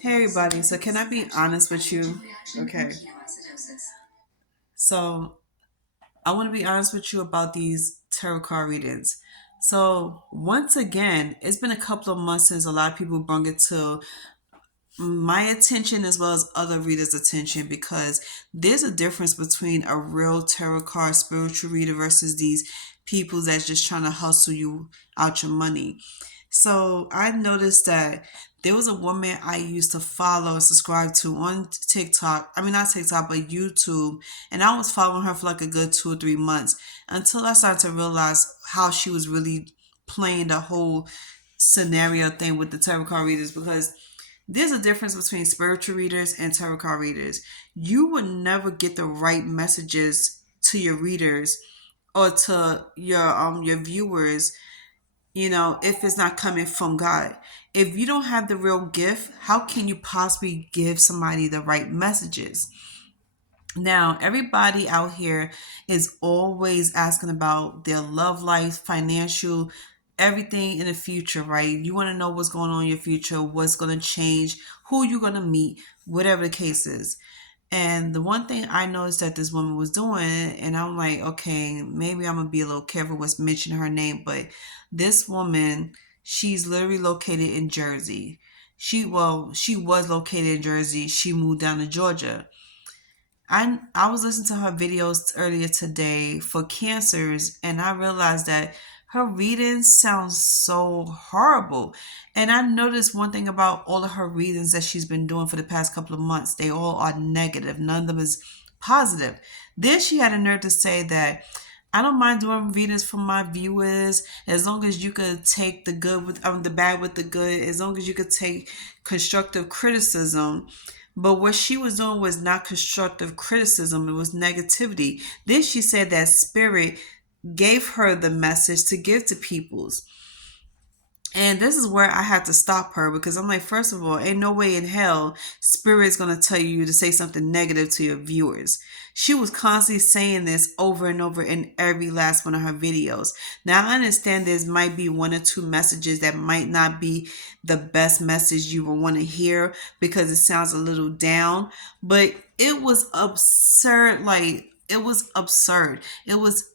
Hey everybody, so can I be honest with you? Okay. So I want to be honest with you about these tarot card readings. So once again, it's been a couple of months since a lot of people brought it to my attention as well as other readers' attention because there's a difference between a real tarot card spiritual reader versus these people that's just trying to hustle you out your money. So I noticed that there was a woman I used to follow and subscribe to on TikTok. I mean, not TikTok, but YouTube. And I was following her for like a good 2 or 3 months until I started to realize how she was really playing the whole scenario thing with the tarot card readers because there's a difference between spiritual readers and tarot card readers. You would never get the right messages to your readers or to your viewers, if it's not coming from God. If you don't have the real gift, how can you possibly give somebody the right messages? Now, everybody out here is always asking about their love life, financial, everything in the future, right? You want to know what's going on in your future, what's going to change, who you're going to meet, whatever the case is. And the one thing I noticed that this woman was doing, and I'm like, okay, maybe I'm gonna be a little careful with mentioning her name, but this woman, she's literally located in Jersey. She was located in Jersey. She moved down to Georgia. I was listening to her videos earlier today for cancers, and I realized that her readings sound so horrible. And I noticed one thing about all of her readings that she's been doing for the past couple of months. They all are negative. None of them is positive. Then she had a nerve to say that I don't mind doing readings for my viewers as long as you could take the good with the bad with the good, as long as you could take constructive criticism. But what she was doing was not constructive criticism, it was negativity. Then she said that spirit gave her the message to give to peoples. And this is where I had to stop her because I'm like, first of all, ain't no way in hell Spirit's gonna tell you to say something negative to your viewers. She was constantly saying this over and over in every last one of her videos. Now I understand there might be one or two messages that might not be the best message you will want to hear because it sounds a little down, but it was absurd. Like it was absurd. It was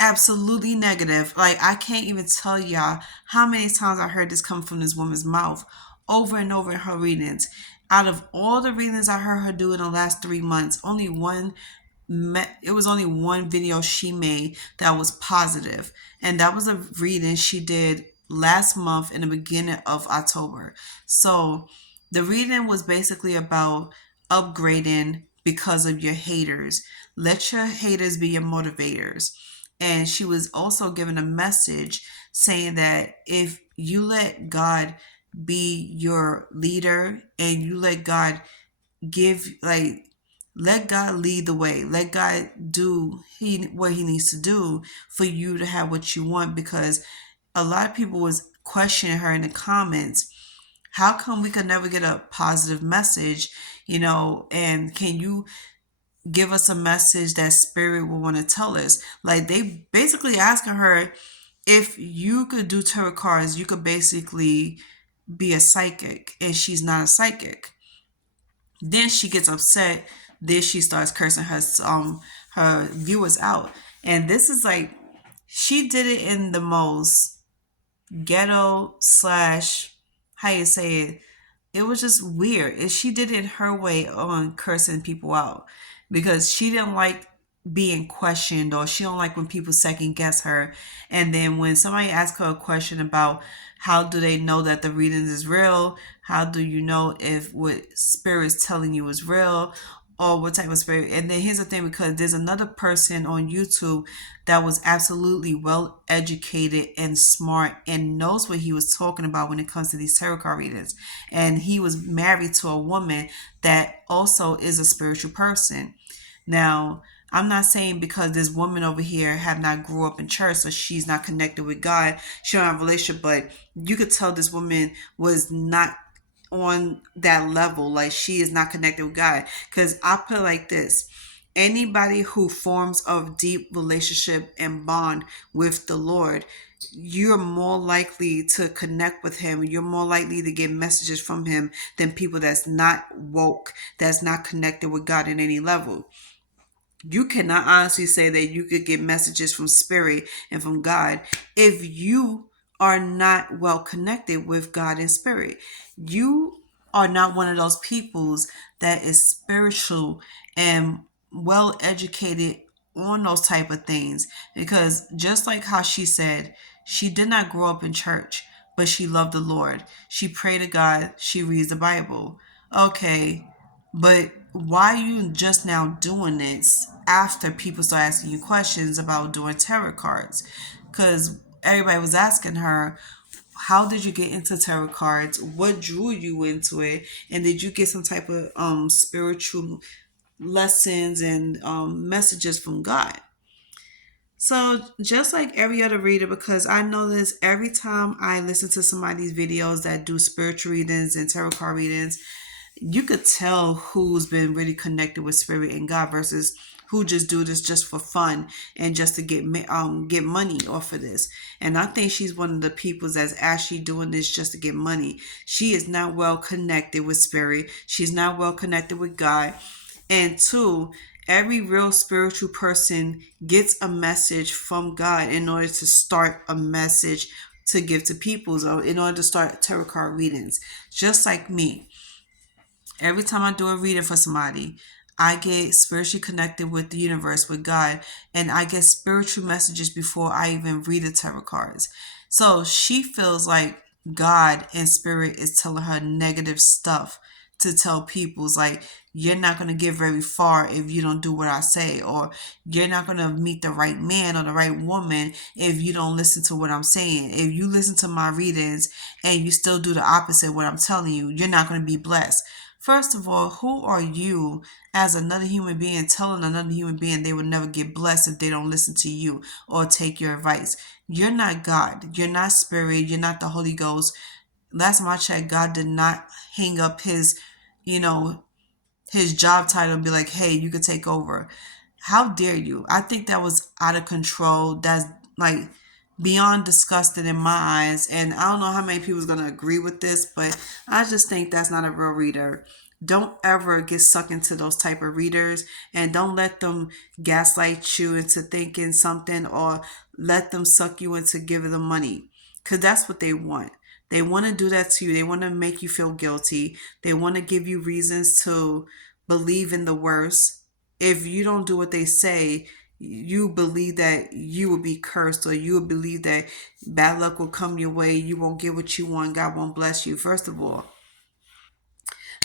absolutely negative. Like I can't even tell y'all how many times I heard this come from this woman's mouth over and over in her readings. Out of all the readings I heard her do in the last 3 months, it was only one video she made that was positive, and that was a reading she did last month in the beginning of October. So the reading was basically about upgrading because of your haters. Let your haters be your motivators. And she was also given a message saying that if you let God be your leader and you let God give, like, let God lead the way. Let God do what he needs to do for you to have what you want, because a lot of people was questioning her in the comments. How come we could never get a positive message, and can you give us a message that spirit will want to tell us? Like they basically asking her, if you could do tarot cards, you could basically be a psychic, and she's not a psychic. Then she gets upset. Then she starts cursing her viewers out. And this is like, she did it in the most ghetto slash, how you say it, it was just weird. And she did it in her way on cursing people out because she didn't like being questioned, or she don't like when people second guess her. And then when somebody asks her a question about how do they know that the readings is real, how do you know if what spirit's telling you is real, or what type of spirit. And then here's the thing, because there's another person on YouTube that was absolutely well educated and smart and knows what he was talking about when it comes to these tarot card readings. And he was married to a woman that also is a spiritual person. Now, I'm not saying because this woman over here have not grew up in church, so she's not connected with God, she don't have a relationship, but you could tell this woman was not on that level. Like she is not connected with God. Because I put it like this. Anybody who forms a deep relationship and bond with the Lord, you're more likely to connect with him. You're more likely to get messages from him than people that's not woke, that's not connected with God in any level. You cannot honestly say that you could get messages from spirit and from God if you are not well connected with God and spirit. You are not one of those peoples that is spiritual and well educated on those type of things, because just like how she said, she did not grow up in church, but she loved the Lord. She prayed to God, she reads the Bible. Okay, but why are you just now doing this after people start asking you questions about doing tarot cards? Because everybody was asking her, how did you get into tarot cards? What drew you into it? And did you get some type of spiritual lessons and messages from God? So just like every other reader, because I notice every time I listen to somebody's videos that do spiritual readings and tarot card readings, you could tell who's been really connected with spirit and God versus who just do this just for fun and just to get money off of this. And I think she's one of the people that's actually doing this just to get money. She is not well connected with spirit. She's not well connected with God. And two, every real spiritual person gets a message from God in order to start a message to give to people, so in order to start tarot card readings. Just like me, every time I do a reading for somebody, I get spiritually connected with the universe, with God, and I get spiritual messages before I even read the tarot cards. So she feels like God and spirit is telling her negative stuff to tell people. It's like, you're not going to get very far if you don't do what I say, or you're not going to meet the right man or the right woman if you don't listen to what I'm saying. If you listen to my readings and you still do the opposite of what I'm telling you, you're not going to be blessed. First of all, who are you as another human being telling another human being they will never get blessed if they don't listen to you or take your advice? You're not God. You're not spirit. You're not the Holy Ghost. Last time I checked, God did not hang up you know, his job title and be like, hey, you could take over. How dare you? I think that was out of control. That's like beyond disgusting in my eyes. And I don't know how many people's gonna agree with this, but I just think that's not a real reader. Don't ever get sucked into those type of readers, and don't let them gaslight you into thinking something, or let them suck you into giving them money, because that's what they want. They want to do that to you. They want to make you feel guilty. They want to give you reasons to believe in the worst. If you don't do what they say, you believe that you will be cursed, or you will believe that bad luck will come your way. You won't get what you want. God won't bless you. First of all,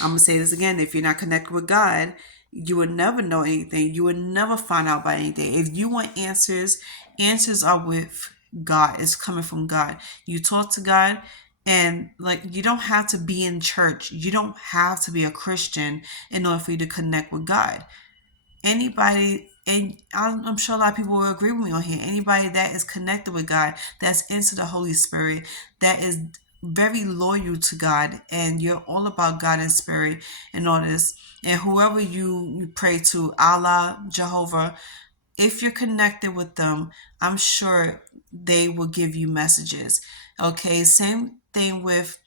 I'm going to say this again. If you're not connected with God, you will never know anything. You will never find out about anything. If you want answers, answers are with God. It's coming from God. You talk to God, and like, you don't have to be in church. You don't have to be a Christian in order for you to connect with God. Anybody, and I'm sure a lot of people will agree with me on here, anybody that is connected with God, that's into the Holy Spirit, that is very loyal to God, and you're all about God and spirit and all this, and whoever you pray to, Allah, Jehovah, if you're connected with them, I'm sure they will give you messages. Okay, same thing with,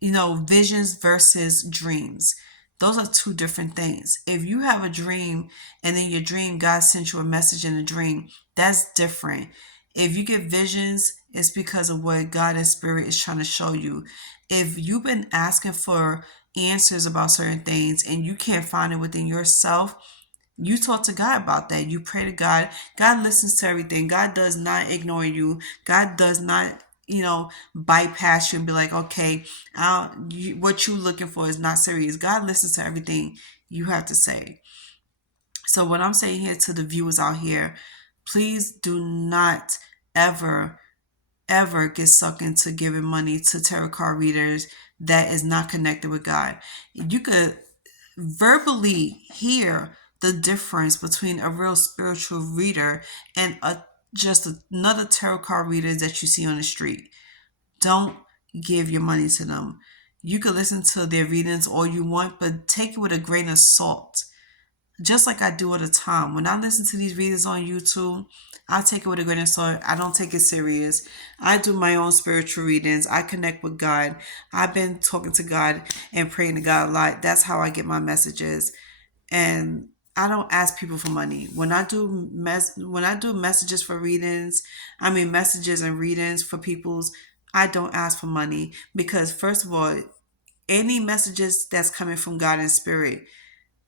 visions versus dreams. Those are two different things. If you have a dream and in your dream God sent you a message in a dream, that's different. If you get visions, it's because of what God and Spirit is trying to show you. If you've been asking for answers about certain things and you can't find it within yourself, you talk to God about that. You pray to God. God listens to everything. God does not ignore you. God does not, bypass you and be like, okay, what you're looking for is not serious. God listens to everything you have to say. So what I'm saying here to the viewers out here, please do not ever, ever get sucked into giving money to tarot card readers that is not connected with God. You could verbally hear the difference between a real spiritual reader and just another tarot card reader that you see on the street. Don't give your money to them. You can listen to their readings all you want, but take it with a grain of salt. just like I do all the time. When I listen to these readers on YouTube, I take it with a grain of salt. I don't take it serious. I do my own spiritual readings. I connect with God. I've been talking to God and praying to God a lot. That's how I get my messages. And I don't ask people for money. When I do messages for readings, I mean messages and readings for people's, I don't ask for money because first of all, any messages that's coming from God in spirit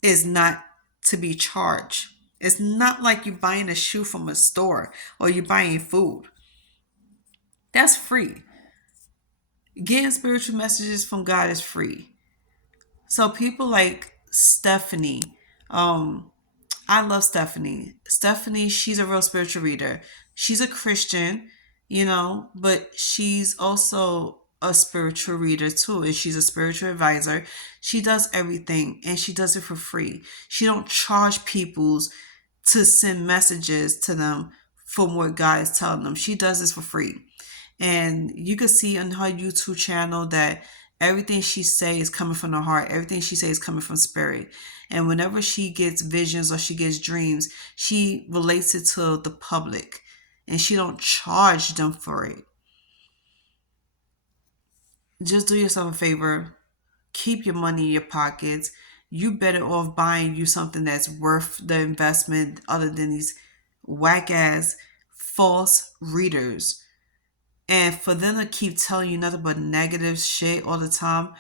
is not to be charged. It's not like you're buying a shoe from a store or you're buying food. That's free. Getting spiritual messages from God is free. So people like Stephanie, um, I love Stephanie. Stephanie, she's a real spiritual reader. She's a Christian, but she's also a spiritual reader too, and she's a spiritual advisor. She does everything, and she does it for free. She don't charge people's to send messages to them from what God is telling them. She does this for free. And you can see on her YouTube channel that everything she says is coming from the heart. Everything she says is coming from spirit. And whenever she gets visions or she gets dreams, she relates it to the public. And she don't charge them for it. Just do yourself a favor. Keep your money in your pockets. You better off buying you something that's worth the investment other than these whack ass false readers. And for them to keep telling you nothing but negative shit all the time,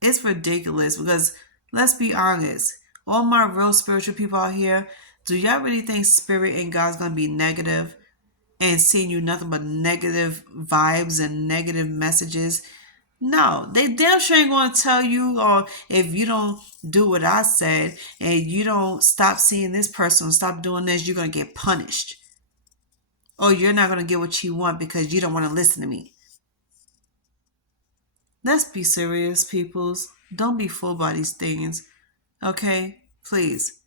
it's ridiculous because let's be honest, all my real spiritual people out here, do y'all really think spirit and God's gonna be negative and seeing you nothing but negative vibes and negative messages? No, they damn sure ain't gonna tell you, or if you don't do what I said and you don't stop seeing this person, stop doing this, you're gonna get punished. Or you're not gonna get what you want because you don't wanna listen to me. Let's be serious, peoples. Don't be fooled by these things. Okay? Please.